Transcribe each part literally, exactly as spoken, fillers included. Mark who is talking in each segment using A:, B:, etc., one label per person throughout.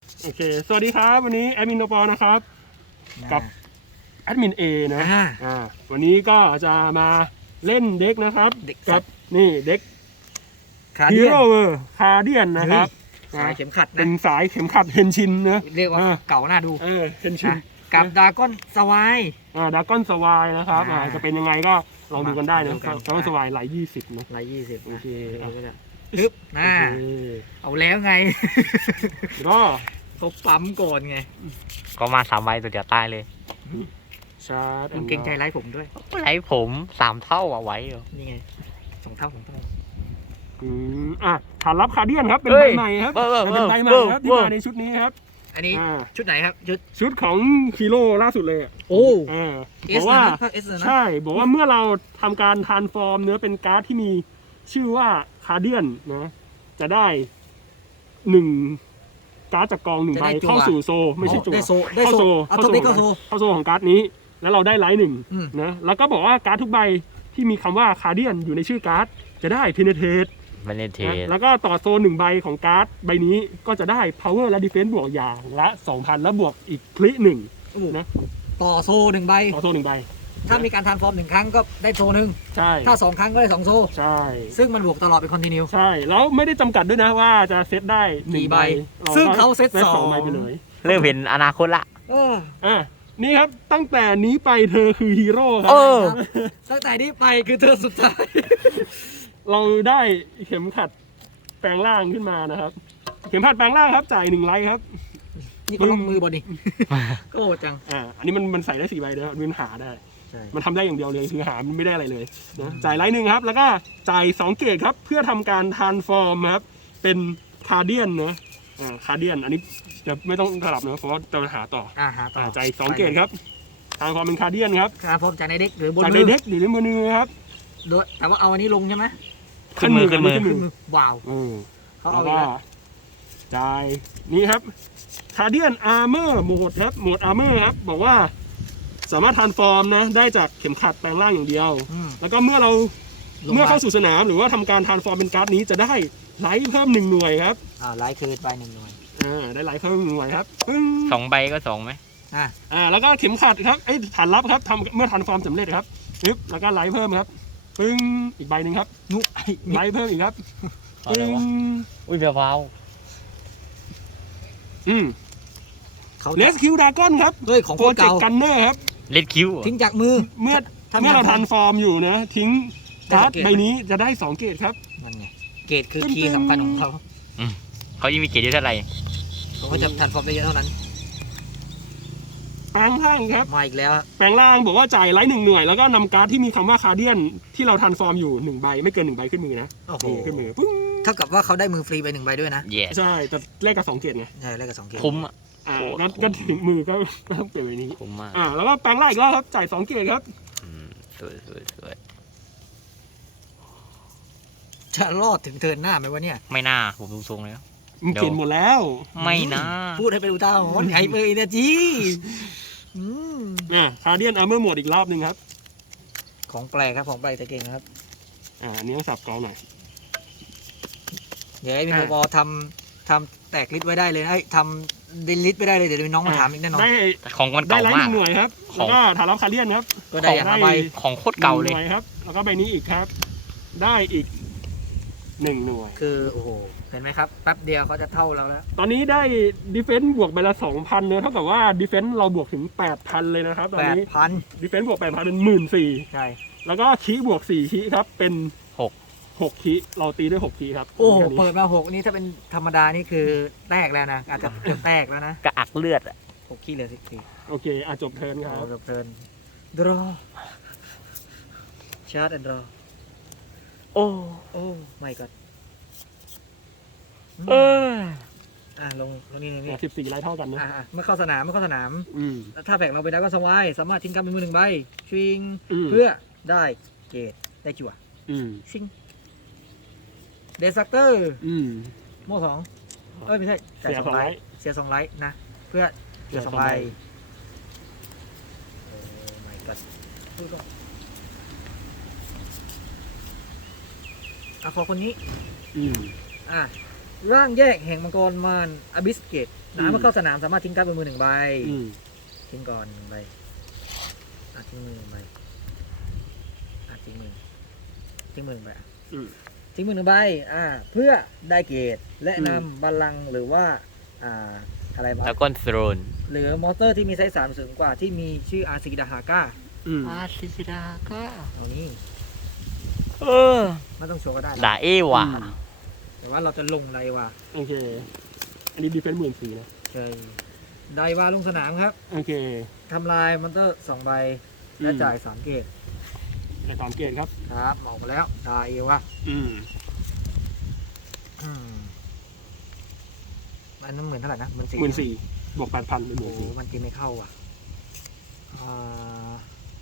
A: โอเคสวัสดีครับวันนี้แอดมินโนปอนะครับกับแอดมินเอนะอ่าวันนี้ก็จะมาเล่นเด็กนะครับกับนี่เด็กฮีโร่เวอร์คาเดียนนะครับ
B: สายเข็มขัดนะ
A: เป็นสายเข็มขัดเฮนชินนะ
B: เรียกว่าเก่าหน้าดู
A: เออเฮนชิน
B: กับดาก้อนสวาย
A: อ่าดาก้อนสวายนะครับอ่าจะเป็นยังไงก็ลองดูกันได้นะดาก้อนสวายไหลยี่สิบนะ
B: ไหลยี่สิบ
A: โอเค
B: ฮึบหน้าเอาแล้วไง
A: ก็
B: เขาปั๊มก่อนไง
C: ก็มาสามใบตัวเดียวตายเลย
A: ชาร์จ
B: คุณเก่งใจไล่ผมด้วย
C: ไล่ผมสามเท่าเอาไว้เหรอ
B: นี่ไงสองเท่าสองเท่า
A: อืมอ่ะฐานรับคาเดียนครับเป็นใบใหม่ครับเป็นใบใหม่ครับที่มาในชุดนี้ครับ
B: อันนี้ชุดไหนครับชุด
A: ชุดของฮีโร่ล่าสุดเลย
B: โอ้
A: บอกว่าใช่บอกว่าเมื่อเราทำการทรานส์ฟอร์มเนื้อเป็นการ์ดที่มีชื่อว่าคาเดียนนะจะได้หนึ่งการ์ดจากกองหนึ่งใบเข้าสู่โซไม่ใช่จั่วเข้าโซเข้าโซเข้าโซของการ์ดนี้แล้วเราได้ไลท์หนึ่งนะแล้วก็บอกว่าการ์ดทุกใบที่มีคำว่าคาเดียนอยู่ในชื่อการ์ดจะได้เพเนเทตแล้วก็ต่อโซนหนึ่งใบของการ์ดใบนี้ก็จะได้ power และ defense บวกอย่างละ สองพัน แล้วบวกอีกคลิหนึ่งนะ
B: ต่อโซหนึ่งใบ
A: ต่อโซหนึ่งใบ
B: ถ้ามีการทรานส์ฟอร์มหนึ่งครั้งก็ได้โซหนึ่ง
A: ใช่
B: ถ้าสองครั้งก็ได้สองโซ
A: ใช่
B: ซึ่งมันบวกตลอดเป็นคอนติเนีย
A: ใช่แล้วไม่ได้จำกัดด้วยนะว่าจะเซตได้หนึ่งใบ
B: ซึ่งเขาเซตสอง
A: ใบไปเลย
C: เริ่มเห็นอนาคตละ
A: อ่านี่ครับตั้งแต่นี้ไปเธอคือฮีโร่ครับ
B: ตั้งแต่นี้ไปคือเธอสุดท้าย
A: เราได้เข็มขัดแปลงร่างขึ้นมานะครับเข็มขัดแปลงร่างครับจ่ายหนึ่งไลท์ครับ
B: นี่ก็ลงมือบอดี้ก็โหดจัง
A: อ่าอันนี้มันมันใส่ได้สี่ใบเลยมันหาได้มันทำได้อย่างเดียวเลยคือหามันไม่ได้อะไรเลยนะจ่ายไลท์หนึ่งครับแล้วก็จ่ายสองเกรดครับเพื่อทำการทรานส์ฟอร์มครับเป็นคาเดียนเนอะอ่าคาเดียนอันนี้จะไม่ต้องสลับเนอะเพราะว่าจะหาต่อ
B: อ่าหาต่อ
A: จ่ายสองเกรดครับทางความเป็นคาเดียนครับ
B: ทรานส์ฟอร์มจากในเด็กหรือบนมือ
A: จากในเด็กหรือในมือครับ
B: โดยแต่ว่าเอาอันนี้ลงใช่ไหม
A: ขึ้นมือขึ้นมือขึ้นมือ
B: ว้าว
A: เขาเอาว่าจ่ายนี่ครับคาเดียนอาร์เมอร์โหมดครับโหมดอาร์เมอร์ครับบอกว่าสามารถทรานส์ฟอร์มนะได้จากเข็มขัดแปลงร่างอย่างเดียวแล้วก็เมื่อเราเมื่อเข้าสู่สนามหรือว่าทำการทรานส์ฟอร์มเป็นการ์ดนี้จะได้ไลท์เพิ่มหนึ่งหน่วยครับ
B: อ่าไลท์คือใบหนึ่งหน่วย
A: อ่าได้ไลท์เพิ่มหนึ่งหน่วยครับ
C: สองใบก็สองไหม
B: อ่า
A: อ่าแล้วก็เข็มขัดครับไอ้ฐานลับครับทำเมื่อทรานส์ฟอร์มสำเร็จครับปึ๊บแล้วก็ไลท์เพิ่มครับปึ้งอีกใบหนึ่งครับ
B: นุ๊
A: ไลท์เพิ่มอีกครับ
C: ปึ้งอุ้ยเบลวาว
A: อืมเลสคิวดากอนครับ
B: ด้วยของโปรเจกต์
A: กันเนอร์ครับ
C: เลสคิว
B: ทิ้งจากมือ
A: เมื่อเมื่อเราทรานส์ฟอร์มอยู่นะทิ้งการ์ดใบนี้จะได้สองเกรดครับ
B: นั่นไงเกรดคือคีย์สำคัญของเขา
C: เขายังมีเกรดเยอะเท่าไหร่
B: เขาก็จะทรานส์ฟอร์มได้เยอะเท่านั้น
A: แปลงร่างครับ
B: มาอีกแล้ว
A: แปลงร่างบอกว่าจ่ายไลท์หนึ่งหน่วยแล้วก็นำการ์ดที่มีคำว่าคาเดียนที่เราทรานส์ฟอร์มอยู่หนึ่งใบไม่เกินหนึ่งใบขึ้นมือนะ
B: โอ้โห
A: ขึ้นมือ
B: เท่ากับว่าเขาได้มือฟรีไปหนึ่งใบด้วยนะ
A: ใช่แต่แลกกับสองเกรดไง
B: ใช่แลกกับสองเกรด
C: คุ้มอ่ะ
A: อ่าก็ถึงมือก็ต้องเปลี่ยนไปนี้
C: คุ้มมาก
A: อ่าแล้วก็แปลงร่างอีกแล้วครับจ่ายสองเกรดครับ
C: สวยสวยสวย
B: จะรอดถึงเทิร์นหน้าไหมวะเนี่ย
C: ไม่น่าผมทรงๆแล้ว
A: มันเปลี่ยนหมดแล้ว
C: ไม่น่า
B: พูดให้เป็นอุทาหรณ์ไฮเปอร์อินเนอร์จี
A: อ่าคาเดียนอาร์เมอร์โหมดอีกรอบหนึ่งครับ
B: ของแปลกครับของแปลกแต่เก่งครับ
A: อ่าอันนี้ต้องสับกองหน่อย
B: เดี๋ยวไอ้พี่บอทำทำแตกลิสต์ไว้ได้เลยไอ้ทำดิลิสต์ไปได้เลยเดี๋ยวน้องมาถามอีกแน่นอน
A: ได้
C: ของมันเก่ามาก
A: ได้ไลท์หน่วยครับแล้วก็ฐานรับคาเดียนครับ
B: ก็ได้อย่างใบ
C: ของโคตรเก่าเลย
A: ครับแล้วก็ใบนี้อีกครับได้อีกหนึ่งหน่วย
B: คือโอ้โหเห็นไหมครับแป๊บเดียวเขาจะเท่าเราแล้ว
A: ตอนนี้ได้ดีเฟนซ์บวกไปละสองพันเนอะเท่ากับว่าดีเฟนซ์เราบวกถึงแปดพันเลยนะครับตอนนี้
B: แปดพัน
A: ดีเฟนซ์บวกแปดพันเป็นหมื่นสี่
B: ใช่
A: แล้วก็คีบวกสี่คีครับเป็น
C: หก
A: หกคีเราตีด้วยหกคีครับ
B: โอ้เปิดมาหกนี่ถ้าเป็นธรรมดานี่คือแตกแล้วนะอาจจะแตกแล้วนะ
C: กระอักเลือดอ่ะ
B: หกคีเหลือสิบคี
A: โอเคอ่ะจบเทิร์นครับ
B: จบเทิร์นดรอชาร์จแอนด์ดรอโอ้โอ้ไม่ก็
C: เออ
B: อ่าลงลงนี่นี่
A: สิบสี่ไลท์เท่ากันนะ
B: อ่าเมื่อเข้าสนามเมื่อเข้าสนาม
A: อืม
B: ถ้าแบกเราไปได้ก็สวายสามารถทิ้งกำเป็นมือหนึ่งใบชิงเพื่อได้เกตได้จั่วชิงเดซักเตอร์โม่สองเอ้ยไม่ใช่
A: เสียสองไลท์
B: เสียสองไลท์นะเพื่อเสียสองใบโอ้ my god พูดก่อนอ่ะขอคนนี้
A: อืม
B: อ่ะร่างแยกแห่งมังกรมารอบิสเกตน้ำเมื่อเข้าสนามสามารถทิ้งการ์ดบนมือหนึ่งใบ
A: อืม
B: ทิ้งก่อนหนึ่งใบอ่ะทิ้งมือหนึ่งใบอ่ะทิ้งมือทิ้งมือหนึ่งใบอ่ะ
A: อืม
B: ทิ้งมือหนึ่งใบอ่าเพื่อได้เกรดและนำบัลลังก์หรือว่าอ่าอะไรวะ
C: แล้วก็โทรน
B: หรือมอเตอร์ที่มีไซส์สามสูงกว่าที่มีชื่ออาซิดาฮาก้า
A: อืม
C: อาซิซิดาก็
B: เอานี้
C: เออ
B: ไม่ต้องโชว์ก็ได้นะ
C: ด่าเอว่ะ
B: แต่ว่าเราจะลงไดวา
A: โอเค อันนี้ดีเฟนซ์หมื่นสี่นะ
B: ใช่ไดวาลงสนามครับ
A: โอเค
B: ทำลายมอนเตอร์สองใบและจ่ายสามเกรด
A: แต่สามเกตครับ
B: ครับออกมาแล้วตาเอวะ
A: อืม
B: อืมอันนั้นหมื่นเท่าไหร่นะหมื่นสี่
A: หมื่นสี่บวกแปดพันเป็นห
B: โอ้
A: มื่น
B: โห
A: สี่
B: มันตีไม่เข้าอ่ะอ่า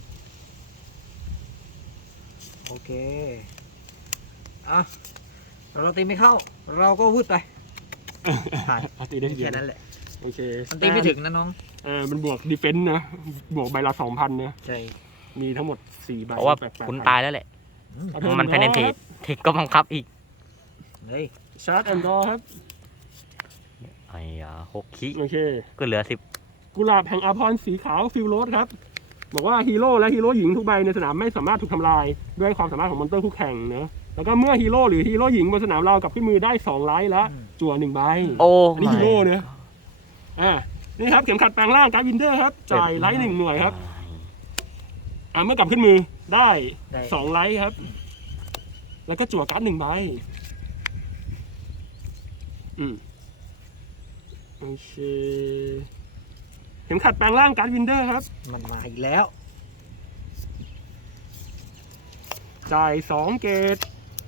B: โอเคอ่ะเราตีไม่เข้า เราก็วืดไป ผ่าน
A: ตีได้ทีเดียว
B: แค่นั้นแหละ
A: โอเค
B: มันตีไม่ถึงนะน้อง
A: เออมันบวกดีเฟนซ์นะ บวกใบละสองพันนะ
B: ใช่
A: มีทั้งหมดสี่ใบ
C: เพราะว่า
A: แปดแปด
C: คุณ
A: พัน
C: ตายแล้วแหละ
B: อืม
A: เอาเถอะ
C: มันภายในเทรดเทรดก็บังคับอีก
B: เฮ้ย
A: ชาร์จแอนด์ดอครับ
C: ไอ้ยาหกคิ
A: โอเค
C: ก็เหลือสิบ
A: กุหลาบแห่งอาพรณ์สีขาวฟิลโรสครับ บอกว่าฮีโร่และฮีโร่หญิงทุกใบในสนามไม่สามารถถูกทำลายด้วยความสามารถของมอนเตอร์คู่แข่งเนอะแล้วก็เมื่อฮีโร่หรือฮีโร่หญิงบนสนามเรากลับขึ้นมือได้สองไลท์แล้ว
B: อืม
A: จั่วหนึ่งใบ
C: โอ้
A: อันนี้ฮีโร่เนอะอ่านี่ครับเข็มขัดแปลงร่างการ์ดวินเดอร์ครับจ่ายไลท์หนึ่งหน่วยครับอ่าเมื่อกลับขึ้นมือได้
B: ได้
A: สองไลท์ครับ แล้วก็จั่วการ์ดหนึ่งใบอืมโอเคเข็มขัดแปลงร่างการ์ดวินเดอร์ครับ
B: มันมาอีกแล้ว
A: จ่ายสองเกต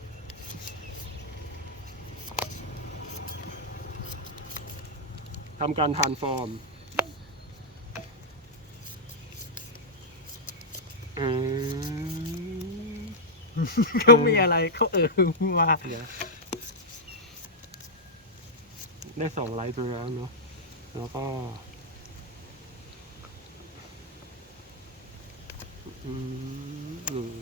A: ทำการทรานส์ฟอร์มอืม
B: เขามีอะไรเขาเออมา
A: เดี๋ยวได้สองไลท์ไปแล้วเนาะแล้วก็อืมหนึ่ง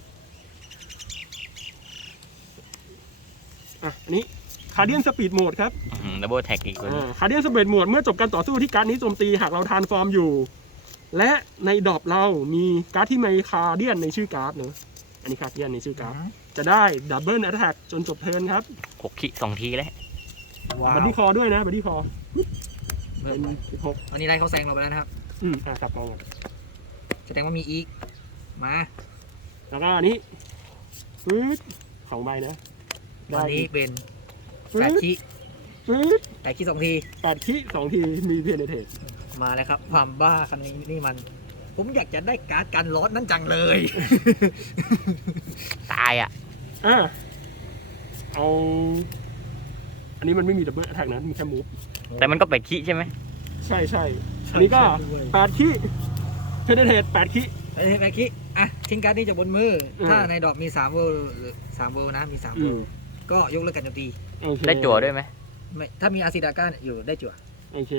A: อ่ะ อันนี้คาร์เดียนสปีดโหมดครับ
C: ดับเบิลแท็กอีกคน
A: คาร์เดียนสปีดโหมดเมื่อจบการต่อสู้ที่การ์ดนี้โจมตีหากเราทรานส์ฟอร์มอยู่ และในดรอปเรามีการ์ดที่มีคาร์เดียนในชื่อการ์ดเนอะอันนี้คาร์เดียนในชื่อการ์ดจะได้ดับเบิลแอตแทกจนจบเทิร์นครับ
C: หกคิสองทีแล้ว
B: ว้าว
A: บัดดี้คอด้วยนะบัดดี้คอเป็นสิบหก
B: อันนี้ไล่เขาแซงเราไปแล้วนะครับ
A: อืมอ่ะกลับกองก่อน
B: แสดงว่ามีอีก มา
A: แล้วก็อันนี้ฟืดสองใบนะ
B: วันนี้เป็น
A: ฟื
B: แปด
A: ด
B: คิ
A: ฟืด
B: แปดคิสองที
A: แปดขี้สองทีมีเพนเทต
B: มาแล้วครับ ความบ้าคันนี้นี่มัน ผมอยากจะได้การ์ดกันร้อนนั่นจังเลย
C: ตายอ่ะ
A: อ่ะเอา อันนี้มันไม่มีดับเบิลแอทแทกนะมีแค่มูฟ
C: แต่มันก็แปดคิใช่ไหม
A: ใช่ใช่อันนี้ก็แปดขี้เพนเทตแปดขี้
B: แปดแปดคิอ่ะทิ้งการ์ดนี้จากบนมือ
A: อืม
B: ถ้าในดอกมีสามเวอร์หรือสามเวอร์นะ มีสามเวอ
A: อืม
B: ร์ก็ยกเลิกการโจมตี
A: โอเค
C: ได้จั่วด้วยไหม
B: ไม่ถ้ามีอาซิดาก้าอยู่ได้จั่ว
A: โอเค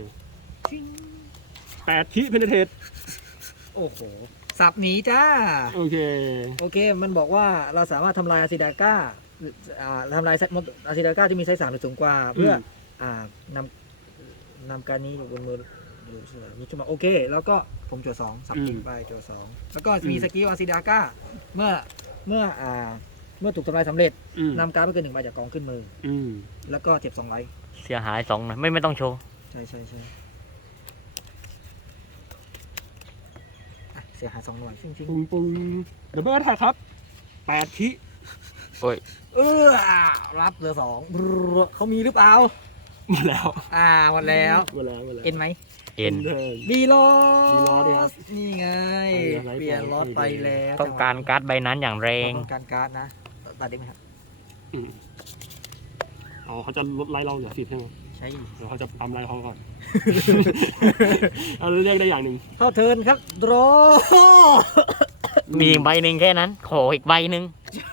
A: แปดขี้เพนเทต
B: โอ้โห สับหนีจ้า
A: โอเค
B: โอเค มันบอกว่าเราสามารถทำลายอาซิดาก้าอ่าทำลายอาซิดาก้าที่มีไซส์สามหรือสูงกว่า เพื่ออ
A: ม
B: อ่านำนำการนี้อยู่บนมืออยู่เสมอนี่ขึ้นมาโอเค แล้วก็ผมจั่วสองสับทิ้งไปจั่วสองแล้วก็มีสกิลอาซิดาก้าเมื่อเมื่ออ่าเมื่อถูกทำลายสำเร็จ
A: อืม
B: นำการ์ดไม่เกินหนึ่งใบจากกองขึ้นมือ
A: อืม
B: แล้วก็เจ็บสองไลท์
C: เสียหายสองนะไม่ไม่ต้องโชว์
B: ใช่ใช่ใช่อ่ะเสียหายสองหน่วยชิงชิง
A: ปุ้งปุ้งดับเบิลแอทแทกครับแปดขี้
C: โอ้ย
B: เออรับเหลือสองบรรเขามีหรือเปล่า
A: หมดแล้ว
B: อ่าหมดแล้ว
A: หมดแล้วหมดแล้ว
B: เอ็นไหม
C: เอ็น
A: เทิร์น
B: ดีลอ
A: ดีลอสดิครับ
B: นี่ไง
A: เอา
B: เปลี่ยน
A: ไลท์
B: ลอส
A: ไป
B: ไปแล้ว
C: ต้องการการ์ดใบนั้นอย่างแร
B: แรง งต้องการการ์ดนะตัดได้ไหมครับ
A: อืมอ๋อเขาจะลดไล่เราเหลือสิบใช่ไหม
B: ใช่
A: เดี๋ยวเขาจะปั๊มไล่เขาก่อน เอาเรียกได้อย่างหนึ่ง
B: เข้าเทิร์นครับดรอ
C: มีอีกใบหนึ่งแค่นั้น ขออีกใบหนึ่ง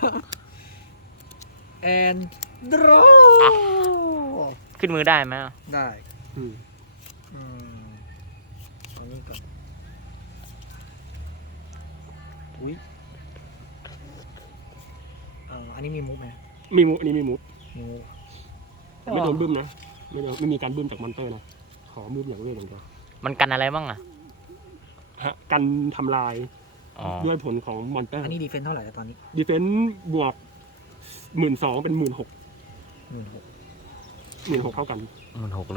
B: แอนดรอ
C: ขึ้นมือได้ไหม
B: ได้
A: อืม
B: อืมเอานี้ก่อนอุ้ยอ่าอันนี้มีมุกไหม
A: มีมุกอันนี้มีมุก
B: มีมุก
A: แต่ไม่โดนบึ้มนะ
B: อ
A: ไม่ได้ไม่มีการบึ้มจากมอนเตอร์นะขอบึ้มอย่างเดียวอย่างเดียว
C: มันกันอะไรบ้างอ่ะ
A: ฮะกันทำลาย
C: อ๋อ
A: ด้วยผลของมอนเตอร์
B: อันนี้ดีเฟนส์เท่าไหร่แล้วตอนนี้
A: ดีเฟนซ์บวกหมื่นสองเป็นหมื่นหก
B: หมื่นหก
A: หมื่นหกเท่ากัน
C: มันหกเลย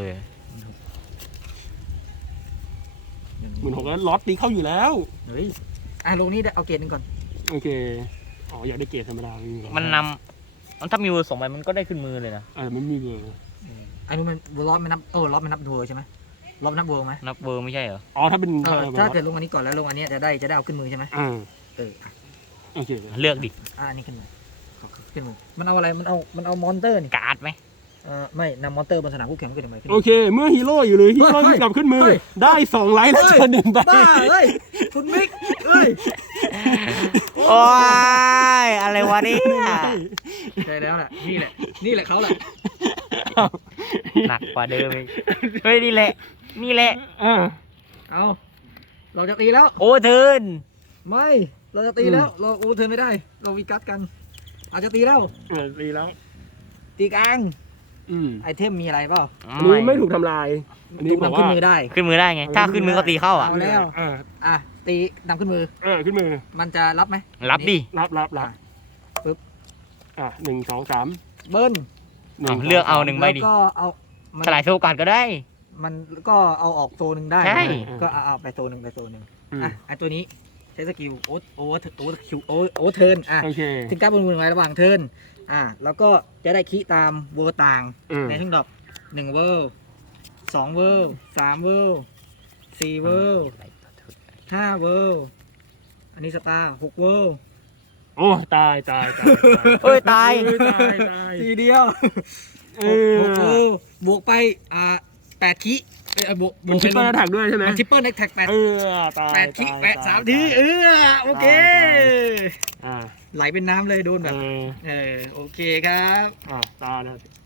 A: หมื่นหกแล้วล็อตตีเข้าอยู่แล้ว
B: เฮ้ยอ่ะลงนี้ได้เอาเกรดหนึ่งก่อน
A: โอเคอ๋ออยากได้เกรดธรรมดาไม่มีหรอ
C: มันนำมันถ้ามีเวอร์สองใบมันก็ได้ขึ้นมือเลยนะ
A: อ่าไม่มีเลย
B: อันนี้มันล็อตไม่นับเออล็อตไม่นับเวอร์ใช่ไหมล็อตนับเวอร์ไหม
C: นับเวอร์ไม่ใช่เหรอ
A: อ๋อถ้าเป็น
B: เออ
A: ถ้า
B: ถ้าเกิดลงอันนี้ก่อนแล้วลงอันนี้จะได้จะได้เอาขึ้นมือใช่ไหม
A: อ่า
B: เอออ่ะ
A: โอเค
C: เลือกดิ
B: อ่ะอันนี้ขึ้นมือขอขึ้นมือมันเอาอะไรมันเอามันเอามอนเตอร์นี่
C: การ์ดไหม
B: เออไม่นำมอนเตอร์บนสนามคู่แข่งขึ้นมาขึ้น
A: โอเค เมื่อฮีโร่อยู่เลยฮีโร่
B: เฮ้ย
A: กลับขึ้นมือ
B: เฮ้ย
A: ได้สองไลท์แล้วเจอหนึ่งใบ
B: บ้าเอ้ยคุณมิกเอ้ย
C: โอ้ยอะไรวะเนี่ย
B: ใช่แล้วแหละนี่แหละนี่แหละเขาแหละ
C: หนักกว่าเดิมอีกเฮ้ยนี่แหละ นี่แหละ
A: อ่า
B: เอาเราจะตีแล้ว
C: โอ้เทิร์น
B: ไม่เราจะตีแล้วเราโอ้เธอไม่ได้ เราวีกัสกันอาจจะตีแล้ว
A: เออดีแล้ว
B: ตีกลาง
A: อืม
B: ไอเทมมีอะไรเปล่า
A: อันนี้ไม่ถูกทำลาย อันนี้
B: ถูก
A: บอก
B: นำขึ้
A: ว่าน
B: มือได้
C: ขึ้นมือได้ไง ถ้าขึ้นมือก็ตีเข้าอ่ะ
B: เอาแล้ว
A: อ่า
B: อ่ะตีนำขึ้นมือ
A: เออขึ้นมือ
B: มันจะรับไหม
C: รับดิ
A: รับรับรับ
B: ปึ๊บ
A: อ่ะหนึ่งสองสาม
B: เบิ้ล
A: หนึ่ง
C: เลือกเอาหนึ่งใบ
B: แล้ว
C: ดิ
B: ก็เอามัน
C: สลายโซกาดก็ได้
B: มันก็เอาออกโซนหนึ่งได้
C: ใช่
B: ก็เอาเอาไปโซนหนึ่งไปโซนหนึ่ง
A: อืม
B: อ่ะไอตัวนี้ใช้สกิลโอโอโอคิวโอโอเทิร์นอ่ะ
A: โอเค
B: ถึงการบนมือไว้ระหว่างเทิร์นอ่ะแล้วก็จะได้คีย์ตามเวอร์ต่าง
A: อืม
B: ในทุ่งดอกหนึ่งเวอร์สองเวอร์สามเวอร์สี่เวอร์ห้าเวอร์อันนี้สตาร์หกเวอร์
A: โอ้ตายตายตาย
C: เฮ้ยตาย
A: เอ้ตายตาย
B: ทีเดียว
A: เอ
B: หกเวอ
A: อ
B: ร์บวกไปอ่าแปดคีย์เอ้ยบวกบ
A: มั
B: วน ก
A: ชิปเปอร์แท็กด้วยใช่ไหม
B: มันทิปเปิลแท็กแปด
A: เออตาย
B: แปดคีย์
A: ตาย
B: แปดสาม
A: ตย
B: ทีเออโอเค
A: อ่า
B: ไหลเป็นน้ำเลยโดน
A: เอ
B: แบบ
A: อ
B: เออโอเคครับ
A: อ่าตายแล้ว